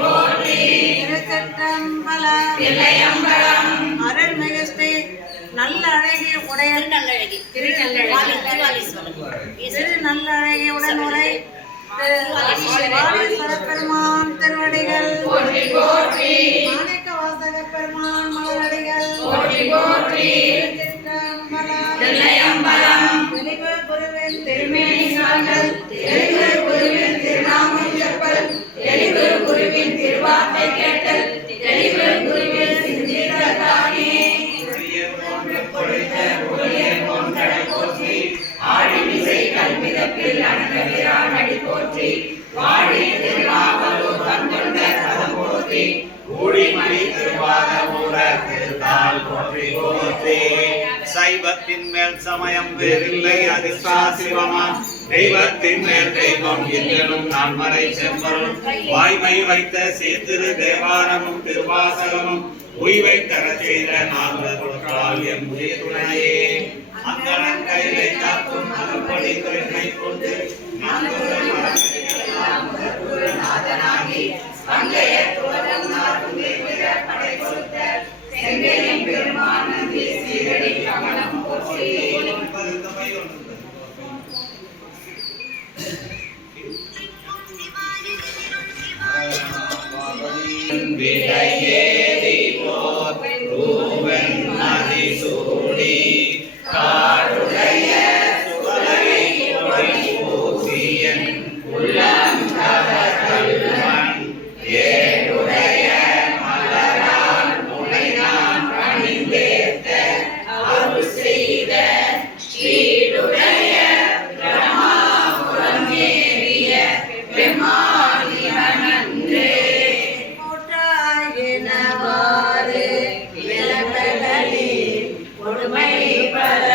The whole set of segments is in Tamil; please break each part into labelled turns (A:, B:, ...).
A: போற்றி. திருச்சிற்றம்பலம் அருள்மிகு ஸ்ரீ நல்ல அழகிய உடையல்
B: திருநல்லழகி திருநல்லழகி திருவாலீஸ்வரர்
A: திரு நல்ல உடனுரை பெருமான் திருவடிகள். மாணிக்க வாசக பெருமான் மலரடிகள்.
C: சைவத்தின் மேல் சமயம் வேறில்லை. அது சிவமா தெய்வத்தின் மேல் தெய்வம் என்றனும் நான் மறை செம்பரும் வாய்மை வைத்த சேத்திரு தேவாரமும் திருவாசகமும் உய்வை தர செய்த நாங்கள் கொடுத்தால் எம் உயிர் துணையே. அந்த கையிலை காக்கும் கொண்டு நாங்கள் நாதனாகி விடையேறி
A: பல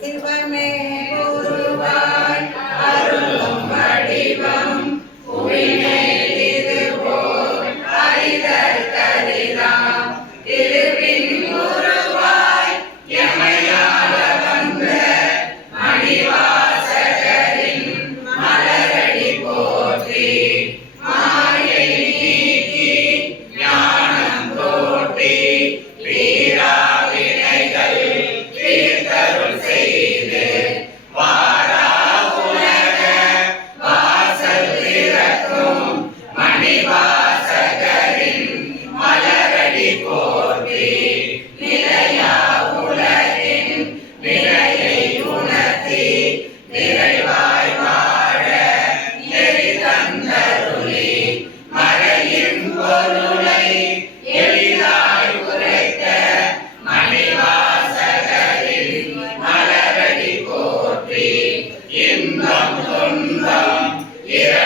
A: Sirvame, oh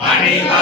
A: மணிவாசகரின்